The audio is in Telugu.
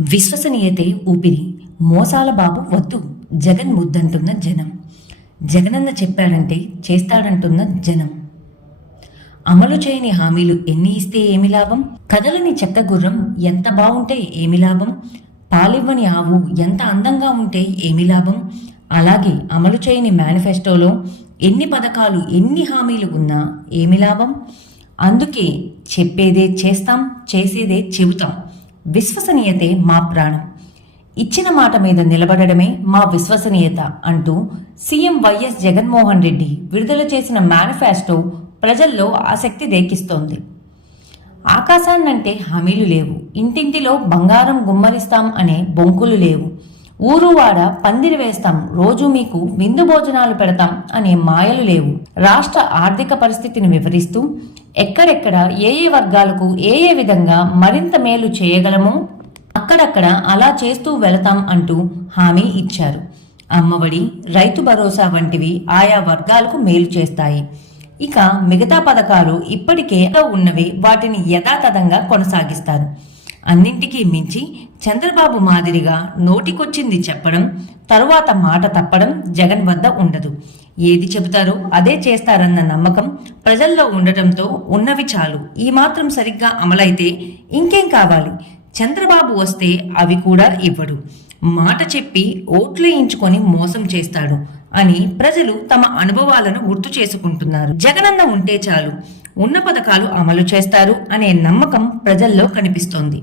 విశ్వసనీయతే ఊపిరి మోసాల బాబు వద్దు జగన్ ముద్దంటున్న జనం. జగనన్న చెప్పాడంటే చేస్తాడంటున్న జనం. అమలు చేయని హామీలు ఎన్ని ఇస్తే ఏమి లాభం? కదలని చెక్క గుర్రం ఎంత బాగుంటే ఏమి లాభం? పాలివ్వని ఆవు ఎంత అందంగా ఉంటే ఏమి లాభం? అలాగే అమలు చేయని మేనిఫెస్టోలో ఎన్ని పథకాలు ఎన్ని హామీలు ఉన్నా ఏమి లాభం? అందుకే చెప్పేదే చేస్తాం చేసేదే చెబుతాం. విశ్వసనీయతే మా ప్రాణం. ఇచ్చిన మాట మీద నిలబడడమే మా విశ్వసనీయత అంటూ సీఎం వైఎస్ జగన్మోహన్ రెడ్డి విడుదల చేసిన మేనిఫెస్టో ప్రజల్లో ఆసక్తి రేకిస్తోంది ఆకాశాన్నంటే హామీలు లేవు. ఇంటింటిలో బంగారం గుమ్మరిస్తాం అనే బొంకులు లేవు. ఊరువాడ పందిరి వేస్తాం. రోజు మీకు విందు భోజనాలు పెడతాం అనే మాయలు లేవు. రాష్ట్ర ఆర్థిక పరిస్థితిని వివరిస్తూ ఎక్కడెక్కడ ఏ ఏ వర్గాలకు ఏ ఏ విధంగా మరింత మేలు చేయగలమో అక్కడక్కడ అలా చేస్తూ వెళతాం అంటూ హామీ ఇచ్చారు. అమ్మఒడి రైతు భరోసా వంటివి ఆయా వర్గాలకు మేలు చేస్తాయి. ఇక మిగతా పథకాలు ఇప్పటికే ఉన్నవి వాటిని యథాతథంగా కొనసాగిస్తారు. అన్నింటికీ మించి చంద్రబాబు మాదిరిగా నోటికొచ్చింది చెప్పడం తరువాత మాట తప్పడం జగన్ వద్ద ఉండదు. ఏది చెబుతారో అదే చేస్తారన్న నమ్మకం ప్రజల్లో ఉండటంతో ఉన్నవి చాలు. ఈ మాత్రం సరిగ్గా అమలైతే ఇంకేం కావాలి? చంద్రబాబు వస్తే అవి కూడా ఇవ్వడు. మాట చెప్పి ఓట్లు వేయించుకొని మోసం చేస్తాడు అని ప్రజలు తమ అనుభవాలను గుర్తు చేసుకుంటున్నారు. జగనన్న ఉంటే చాలు. ఉన్న పథకాలు అమలు చేస్తారు అనే నమ్మకం ప్రజల్లో కనిపిస్తోంది.